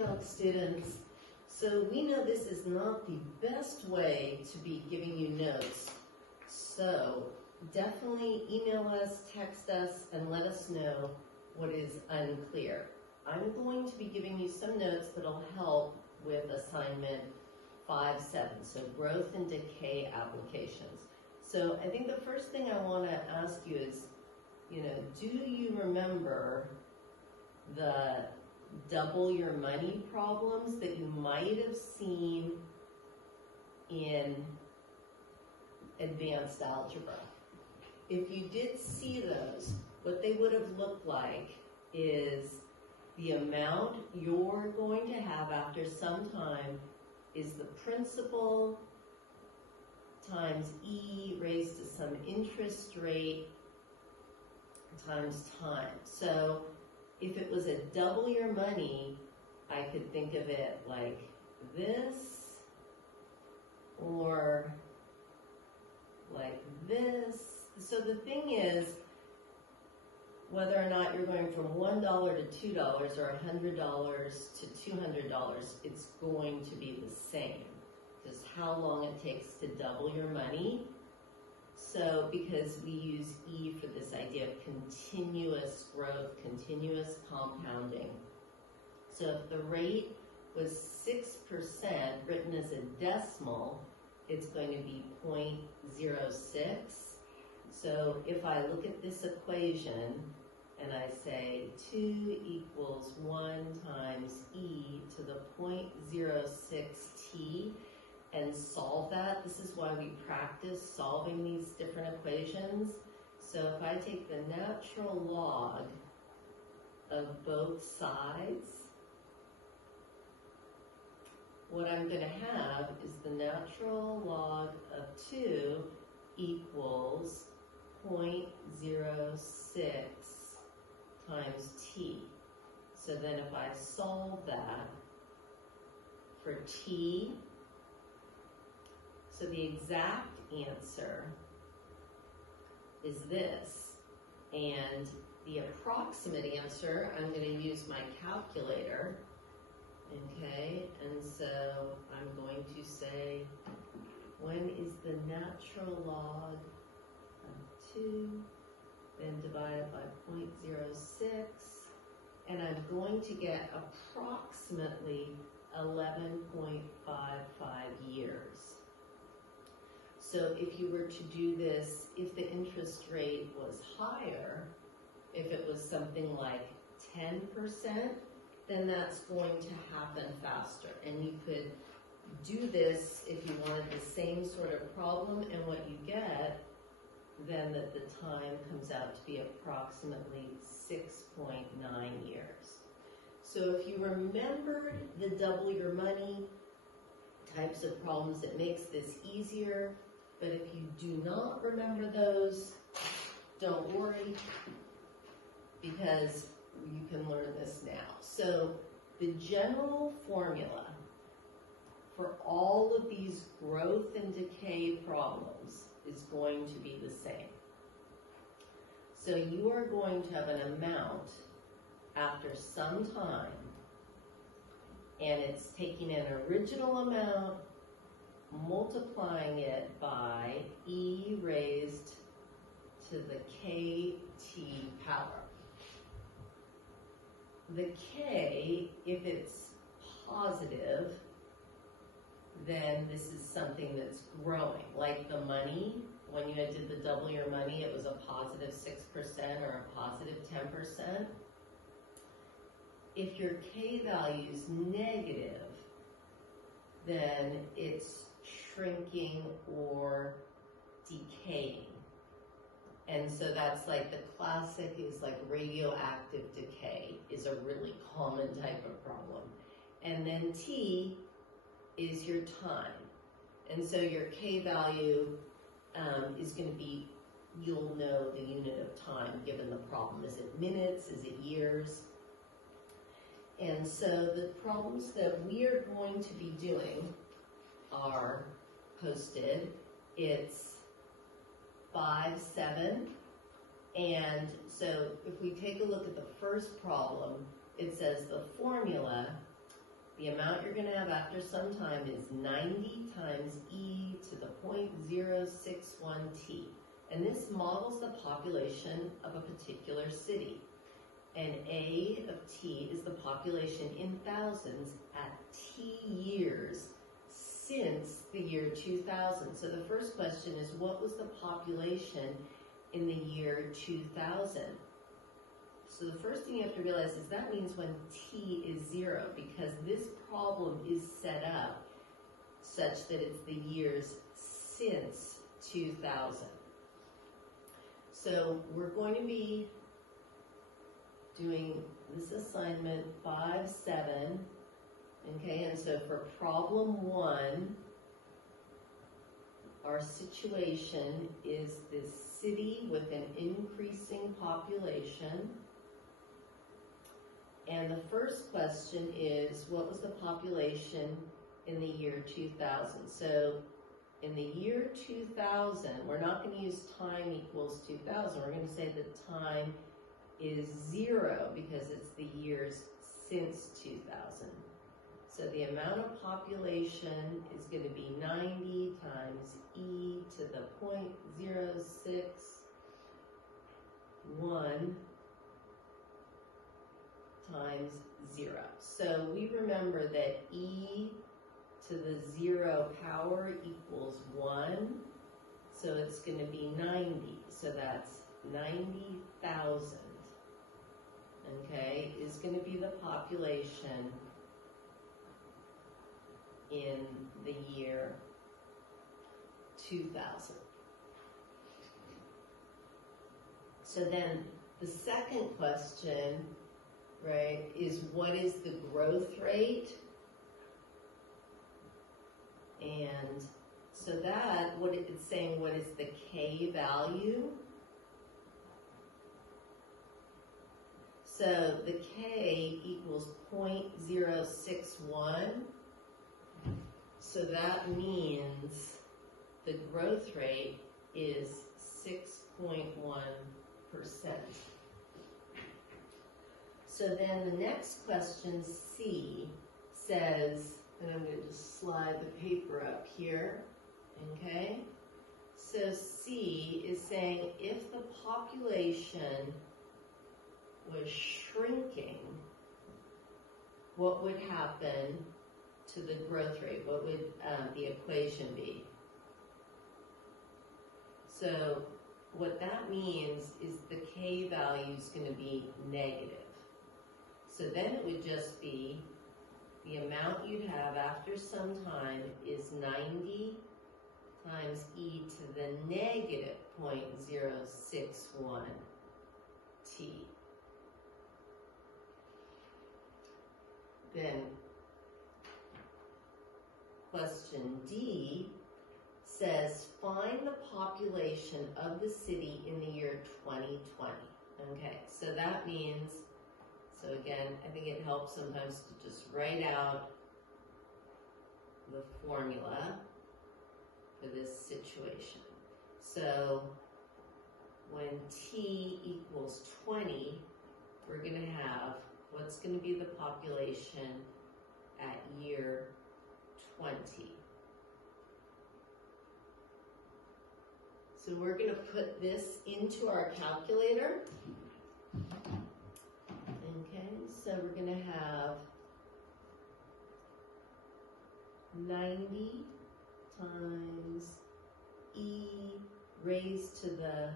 Calc students. So we know this is not the best way to be giving you notes. So definitely email us, text us, and let us know what is unclear. I'm going to be giving you some notes that'll help with assignment 5-7, so growth and decay applications. So I think the first thing I want to ask you is, do you remember the double your money problems that you might have seen in advanced algebra? If you did see those, what they would have looked like is the amount you're going to have after some time is the principal times E raised to some interest rate times time. So if it was a double your money, I could think of it like this or like this. So the thing is, whether or not you're going from $1 to $2 or $100 to $200, it's going to be the same. Just how long it takes to double your money. So because we use E for this idea of continuous growth, continuous compounding. So if the rate was 6% written as a decimal, it's going to be 0.06. So if I look at this equation and I say 2 equals 1 times E to the 0.06t, and solve that. This is why we practice solving these different equations. So if I take the natural log of both sides, what I'm going to have is the natural log of 2 equals 0.06 times t. So then if I solve that for t, so the exact answer is this, and the approximate answer, I'm going to use my calculator, okay, and so I'm going to say, when is the natural log of 2, then divided by 0.06, and I'm going to get approximately 11.55 years. So if you were to do this, if the interest rate was higher, if it was something like 10%, then that's going to happen faster. And you could do this if you wanted the same sort of problem, and what you get, then that the time comes out to be approximately 6.9 years. So if you remembered the double your money types of problems, it makes this easier. But if you do not remember those, don't worry, because you can learn this now. So the general formula for all of these growth and decay problems is going to be the same. So you are going to have an amount after some time, and it's taking an original amount, multiplying it by e raised to the kt power. The k, if it's positive, then this is something that's growing. Like the money, when you did the double your money, it was a positive 6% or a positive 10%. If your k value is negative, then it's shrinking or decaying. And so that's like the classic is like radioactive decay is a really common type of problem. And then t is your time. And so your k value is going to be, you'll know the unit of time given the problem. Is it minutes? Is it years? And so the problems that we are going to be doing are posted. It's 5-7. And so if we take a look at the first problem, it says the formula the amount you're going to have after some time is 90 times e to the 0.061t. And this models the population of a particular city. And A of t is the population in thousands at t years since the year 2000. So the first question is, what was the population in the year 2000? So the first thing you have to realize is that means when t is 0, because this problem is set up such that it's the years since 2000. So we're going to be doing this assignment 5-7, okay, and so for problem 1, our situation is this city with an increasing population. And the first question is, what was the population in the year 2000? So in the year 2000, we're not going to use time equals 2000. We're going to say that time is 0 because it's the years since 2000. So the amount of population is going to be 90 times e to the 0.061 times 0. So we remember that e to the 0 power equals 1. So it's going to be 90. So that's 90,000. Okay, is going to be the population in the year 2000. So then the second question, right, is what is the growth rate? And so that, what it's saying, what is the K value? So the K equals 0.061. So that means the growth rate is 6.1%. So then the next question, C, says, and I'm going to just slide the paper up here, okay? So C is saying if the population was shrinking, what would happen to the growth rate? What would the equation be? So what that means is the K value is going to be negative. So then it would just be the amount you'd have after some time is 90 times e to the negative 0.061 t. Then question D says, find the population of the city in the year 2020. Okay, so that means, so again, I think it helps sometimes to just write out the formula for this situation. So when t equals 20, we're going to have, what's going to be the population at year 20? So we're going to put this into our calculator. Okay, so we're going to have 90 times e raised to the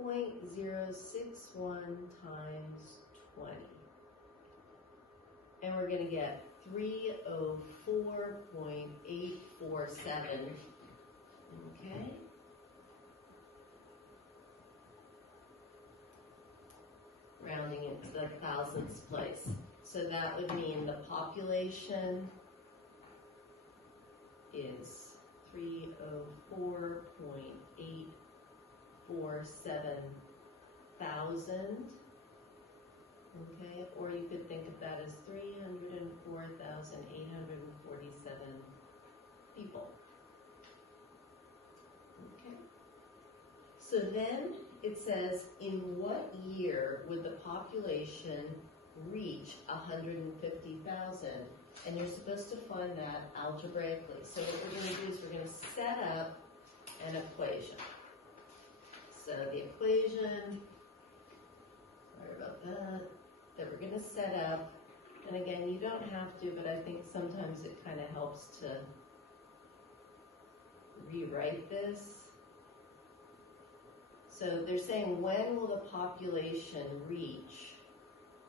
0.061 times 20. And we're going to get 304.847. Okay. Rounding it to the thousandths place. So that would mean the population is 304.847 thousand. Okay, or you could think of that as 304,847 people. Okay. So then it says, in what year would the population reach 150,000, and you're supposed to find that algebraically. So what we're going to do is we're going to set up an equation. So the equation, sorry about that we're going to set up, and again, you don't have to, but I think sometimes it kind of helps to rewrite this. So they're saying, when will the population reach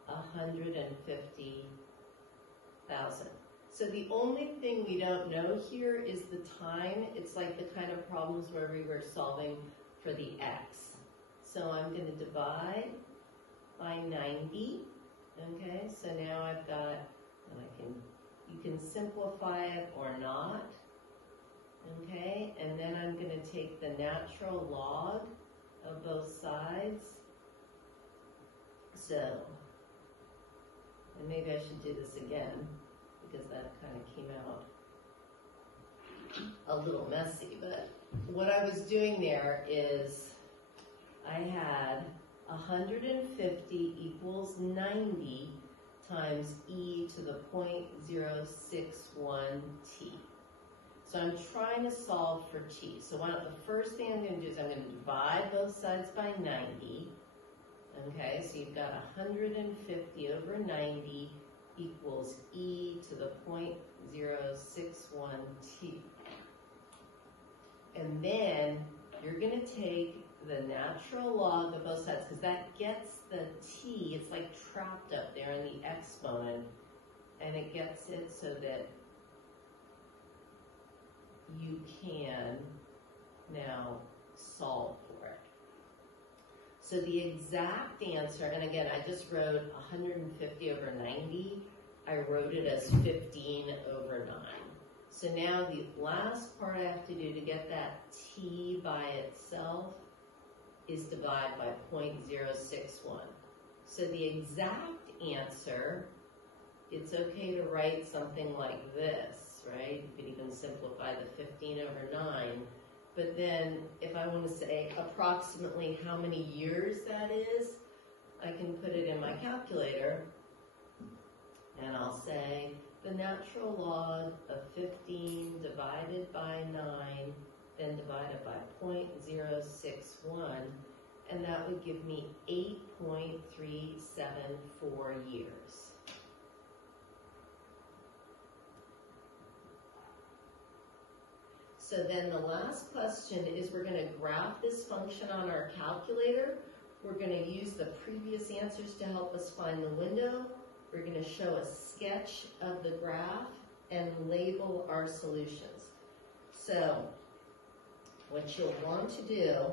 150,000? So the only thing we don't know here is the time. It's like the kind of problems where we were solving for the x. So I'm going to divide by 90. Okay, so now I've got, and you can simplify it or not. Okay, and then I'm going to take the natural log of both sides. So, and maybe I should do this again, because that kind of came out a little messy, but what I was doing there is I had 150 equals 90 times e to the 0.061t. So I'm trying to solve for t. So the first thing I'm going to do is I'm going to divide both sides by 90. Okay, so you've got 150 over 90 equals e to the 0.061t. And then you're going to take the natural log of both sides, because that gets the t, it's like trapped up there in the exponent, and it gets it so that you can now solve for it. So the exact answer, and again, I just wrote 150 over 90. I wrote it as 15 over 9. So now the last part I have to do to get that t by itself is divide by 0.061. So the exact answer, it's okay to write something like this, right? You could even simplify the 15 over 9. But then if I want to say approximately how many years that is, I can put it in my calculator, and I'll say the natural log of 15 divided by 9, then divided by 0.061, and that would give me 8.374 years. So then the last question is, we're going to graph this function on our calculator. We're going to use the previous answers to help us find the window. We're going to show a sketch of the graph and label our solutions. So what you'll want to do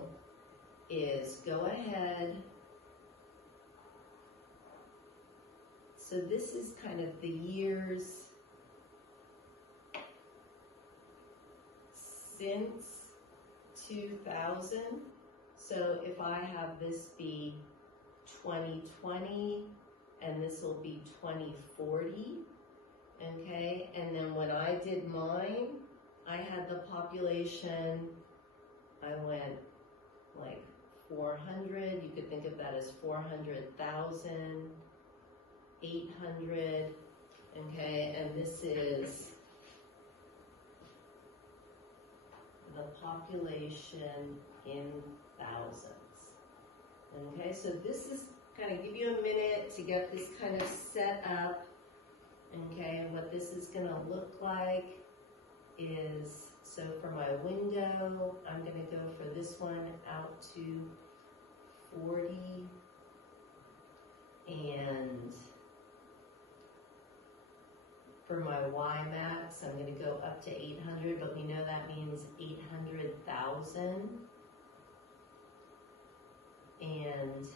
is go ahead. So this is kind of the years since 2000. So if I have this be 2020, and this will be 2040, okay? And then when I did mine, I had the population, I went like 400, you could think of that as 400,000, 800, okay? And this is the population in thousands. Okay, so this is kind of give you a minute to get this kind of set up. Okay, and what this is going to look like is, so for my window, I'm going to go for this one out to 40, and for my Y max, I'm going to go up to 800, but we know that means 800,000. And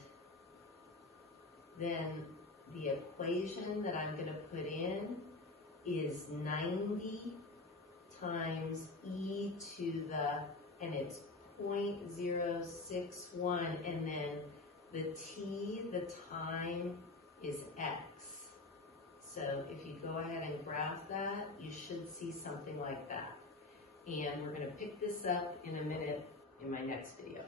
then the equation that I'm going to put in is 90 times e to the, and it's 0.061, and then the t, the time, is x. So if you go ahead and graph that, you should see something like that. And we're going to pick this up in a minute in my next video.